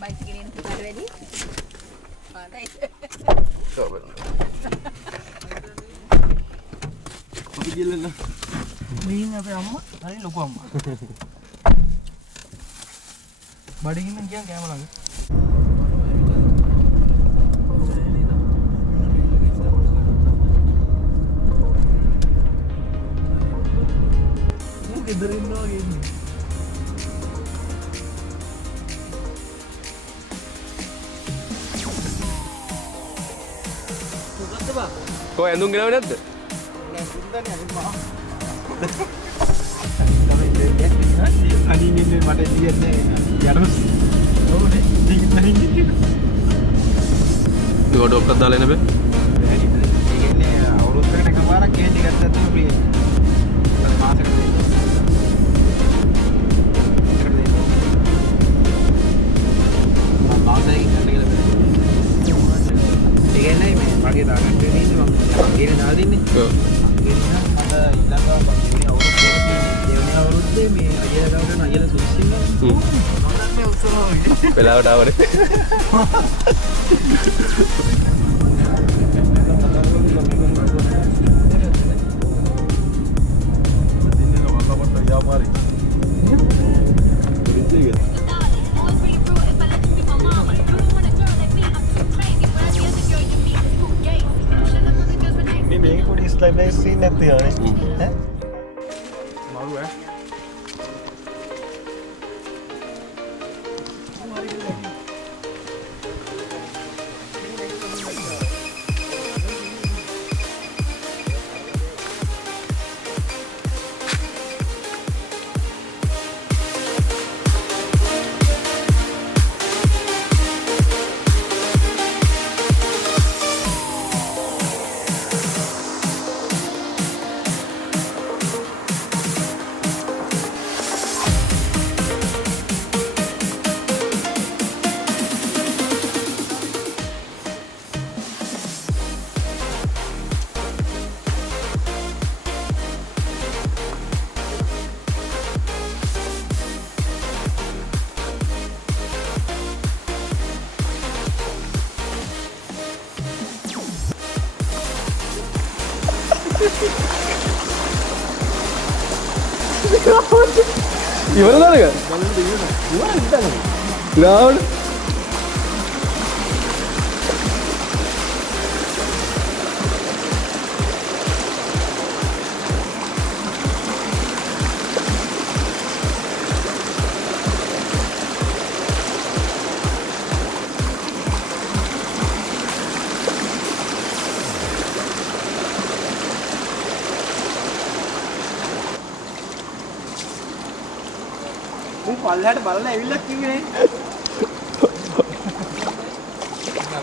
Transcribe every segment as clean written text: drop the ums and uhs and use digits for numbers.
bicycle in the ready. අපි ගිහලා මෙයින් අපේ අම්මා හරි ලොකු අම්මා. බඩගින්න ගියන් කෑම ළඟ. මම ගෙදර ඉන්නවා කියන්නේ. මොකක්ද බා? කො ඇඳුම් ගෙනාවේ නැද්ද? අනින්නේ මට දියන්නේ යරස් ඕනේ දිගින් දුවට ඔක්කොම දාලා එන්න බෑ. ඒ කියන්නේ අවුරුද්දකට එකපාරක් කේජ් එකක් ගත්තම ප්‍රිය. අර මාසෙකට දෙන්න. මම මාසෙකින් ගන්න කියලා බෑ. ඒ කියන්නේ මේ මගේ දාගන්න වෙන්නේ මම ගිහින් දාලා දෙන්නේ. ඔව්. මට ඊළඟ දෙවෙනි අවුරුද්දේ මේ අයියලා ගාවට අයියලා සුසින්න මොනක් මේ උත්සවය වෙලාවට ආවනේ. මේක පොඩි ස්ලයිඩ් සීන් එකක් තියෙනවානේ ඈ මාරු ඈ ඉවරද නේද? ග්‍රවුන්ඩ් පල්ලෙහාට බලලා ඇවිල්ලා කිව්වේ නේ.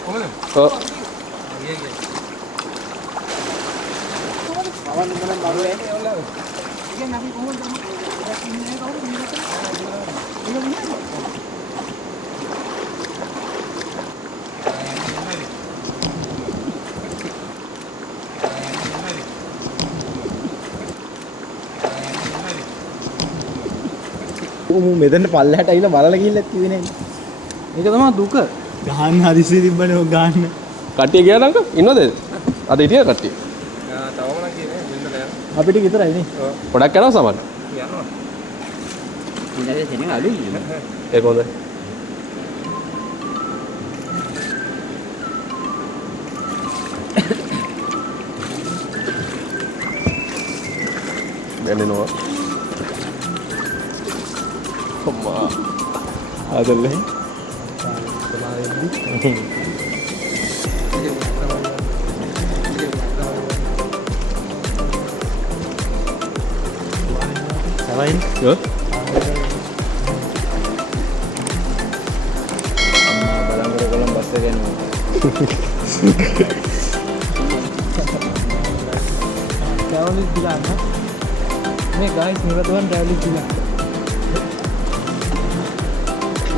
කොහොමද? ඔව්. ගියේ ගියේ. පවන් ඉඳලා මරුවේ නේ ඔයාලා. ඉතින් අපි කොහොමද ඉන්නේ කවුද මේකට? මෙතන පල්ලෙහාට ඇවිල්ලා බලලා ගිහිල්ලා කිව්වේ නේ. මේක තමයි දුක. ගහන්න හදිසියෙ තිබ්බනේ ඔය ගහන්න. කට්ටිය ගියා නංග ඉන්නවද? අද හිටියද කට්ටිය? තවම නම් කියන්නේ වෙන්න බෑ. අපිට විතරයි නේ. පොඩක් යනවා සමහර. යනවා. ඉන්නේ දෙන්නේ අලුයි නේ. ඒක හොඳයි. දැනෙනවා. අම්මා. ආදල්ලේ. සවයින්. ඔව්. බලංගොඩ කොළඹ බස් එක යනවා. ट्रैवलिंग दिला ना मैं गाइस मेरा तो ट्रैवलिंग दिला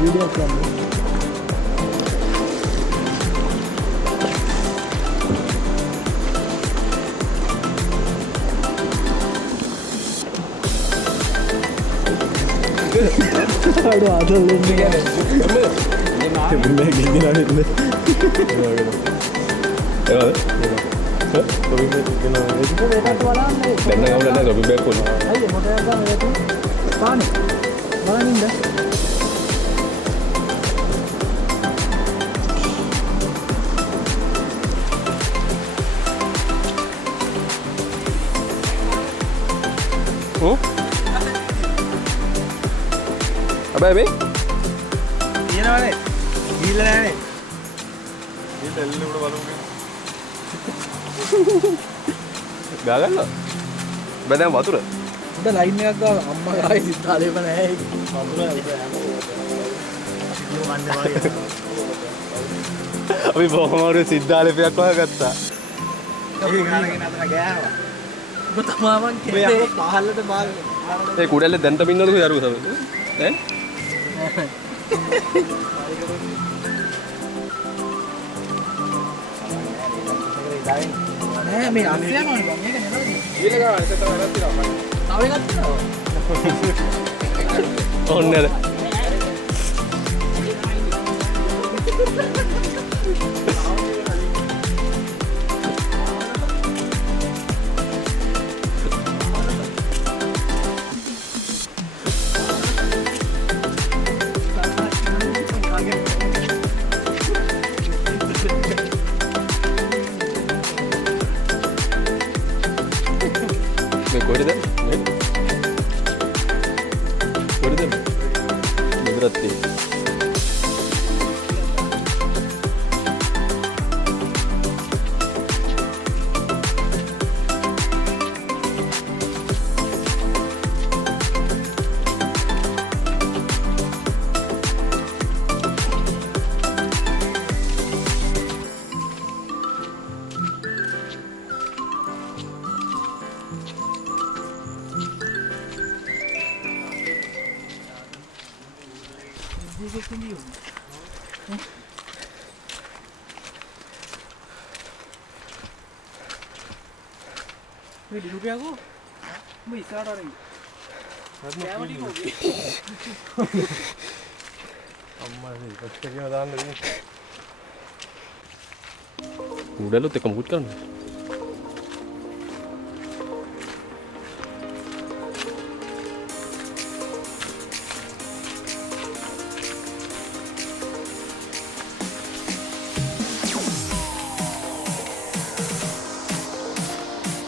वीडियो क्या है आदल लेने තිබුණේ ගිහිලා ඉන්නේ. ඒවද? කොබි බෑග් ගෙනවා. ඒක මේකට බලන්න. දැන් නම් අවුල නැහැ කොබි බෑග් කොල්ල. අයියේ මොකක්ද ගන්න ඒක? පානේ. බලනින්ද? Apa ini? Iya mana? Gila nih. Gila lu udah balung kan? Gak kan lo? Berarti yang batu dah? Udah lainnya agak amma guys di tali mana ya? Batu dah udah. Video mana lagi? Abi bohong orang siddale pihak kau kata. Ini lagi nata gaya. Betul maman kete. Aku pahal itu mal. Kuda le dan tapi nol tu yaru sama. Eh? Nah, me asli mana bang? Ini kan ada. Gila kan? Kita tahu ada tidak? Tahu kan? Oh nih. Korea Gujarati. Wih, di rupiah aku. Bisa orang. Kayak mana mau? Amma ni, pasti kena dalam ni. Udah lu tekam kan?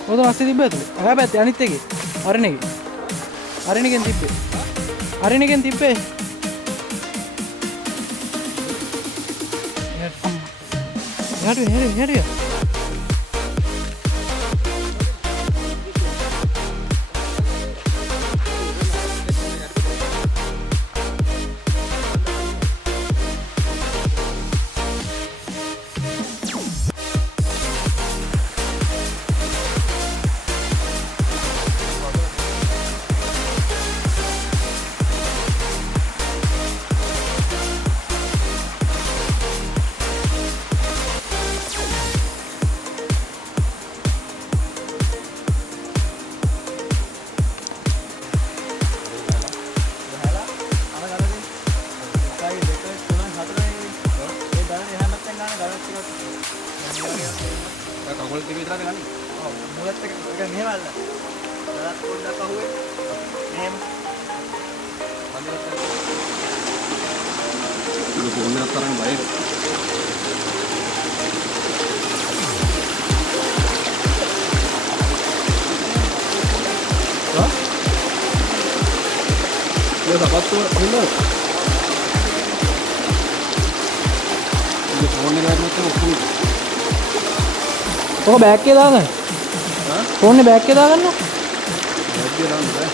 वो तो आस्ते दिब्बे तो आगा बैठे अनित्य की अरे नहीं केन दिब्बे यार Kalau TV itu ada kan? Oh, mulut tekan ni malah. Dalam pun dah tahu ni. Lu punya orang baik. Hah? Dia dapat tu benar. Ini phone ni kan macam apa? ඔක බෑග් එකේ දාගන්න. හා? Phone එක bag එකේ දාගන්න. Bag එකේ දාන්න බෑ.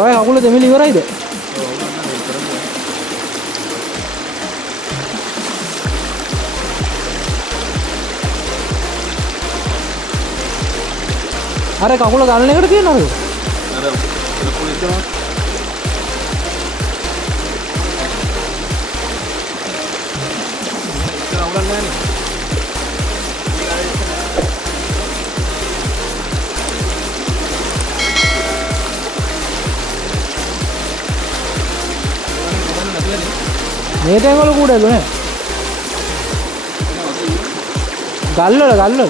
ඔය කකුල දෙමිලි ඉවරයිද? ඔව් නෑ ඒක කරන්නේ. අර කකුල ගන්න එකට තියනවද? අර පොලිස් දෙනවා. මේ ටැංග වල කූඩ දුන්නේ. ගල් වල.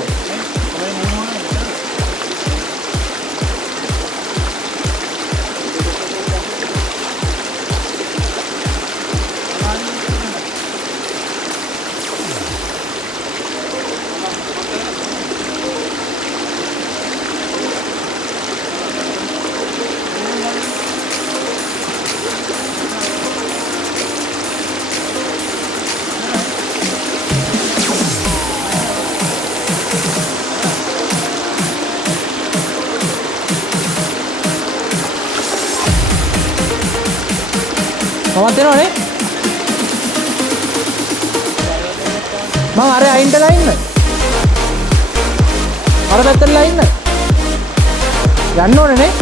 මමත් එනවනේ. මම අර අයින්ටලා ඉන්න. අර පැත්තටලා ඉන්න. යන්න ඕනේ නේ.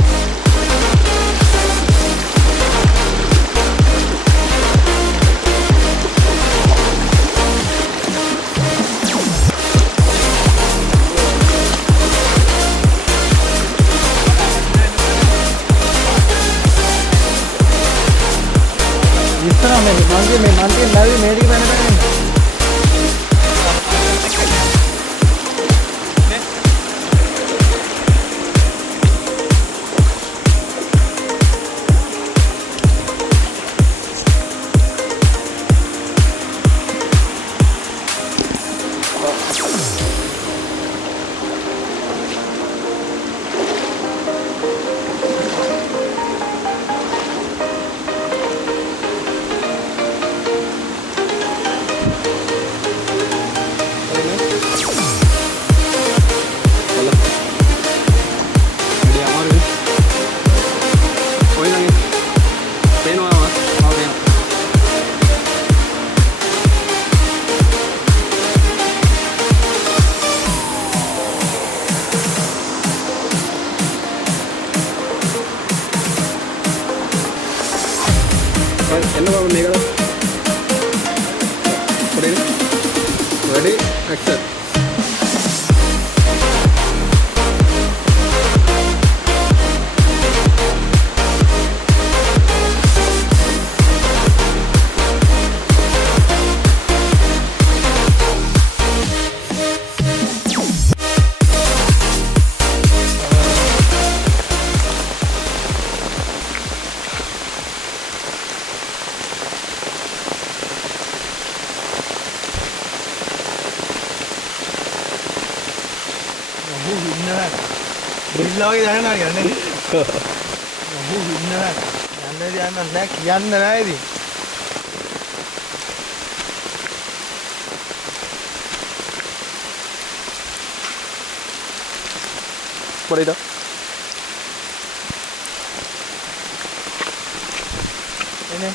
මේ මන්තියෙන් නැවි මේ ටික පැන පැන එන්න. Ready? Action. බිල්ලාගේ දැනනවා කියන්නේ. ඔහු ඉන්නවා. යන්න නැහැ කියන්න නැහැ ඉතින්. පොඩිද? එනේ